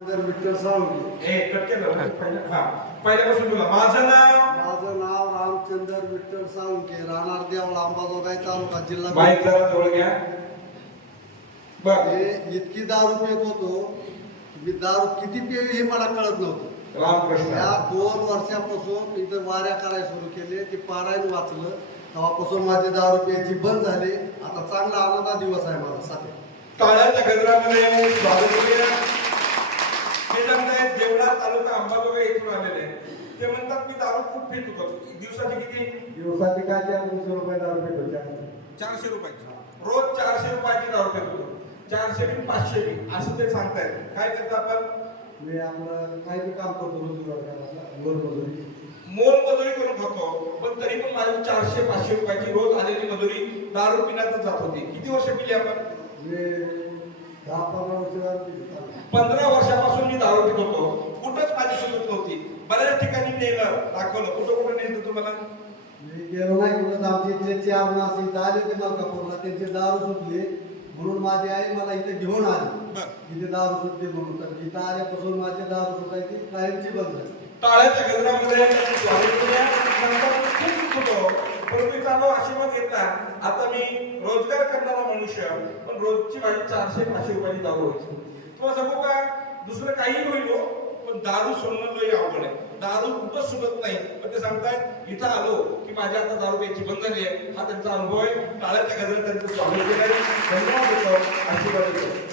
विठ्ठल साळुंखे. पहिल्यापासून तुला माझं नाव रामचंद्र विठ्ठल साळुंखे, राहणार देवळा, अंबाजोगाई तालुका, जिल्हा. बाईक जरा जवळ घ्या. हे इतकी दारू पित होतो, मी दारू किती पिवी हे मला कळत नव्हतं. रामकृष्ण. या 2 वर्षापासून इथं वाऱ्या करायला सुरू केले, ते पारायण वाचलं, तेव्हापासून माझी दारू प्यायची बंद झाली. आता चांगला आनंदा दिवस आहे माझा सध्या. टाळ्याच्या गजरामध्ये स्वागत करूया. हे सांगतायत देवळा तालुका अंबाजोगाई येथून आलेले आहे. ते म्हणतात मी दारू खूप पित होतो. दिवसाची किती? दिवसाची काय 400 रुपये दारू पित होत्या. 400 रुपयाची. रोज 400 रुपयाची दारू पित होतो. 400 बी 500 बी असं ते सांगतायत. काय करतो आपण? मी आपलं काय बी काम करतो, मोलमजुरी मोलमजुरी करून खातो. पण तरी पण माझी 400-500 रुपयाची रोज आलेली मजुरी दारू पिण्यातच जात होती. किती वर्ष पिली आपण? 10-15 वर्ष. 15 वर्षापासून मी दारू पित होतो. कुठंच माझी सुरुवात नव्हती. बऱ्याच ठिकाणी नेलं, दाखवलं. कुठं नेलं तुम्हाला? मी गेलो नाही कुठं. आमचे इथले 4 मास इथं आले होते मलकापूरला, त्यांचे दारू सुटले म्हणून माझी आई मला इथे घेऊन आली. इथे दारू सुटले म्हणून. तर इथं आल्यापासून माझी दारू सुटायची कायमची बंद झाली. टाळ्याच्या गजरामध्ये स्वागत करूया. खूप होतो परंतु चालू आशीर्वाद घेतला. आता मी रोजगार करणारा मनुष्य, पण रोजची माझी 400-500 रुपयाची दारू व्हायची. तुम्हाला सांगू का, दुसरं काही होईल हो, पण दारू सोडणं लई अवघड आहे. दारू कुठं सुटत नाही. पण ते सांगतायत इथं आलो की माझी आता दारू प्यायची बंद झाली आहे. हा त्यांचा अनुभव आहे. टाळ्याच्या गजरात त्यांचं स्वागत केलं. धन्यवाद देतो, आशीर्वाद देतो.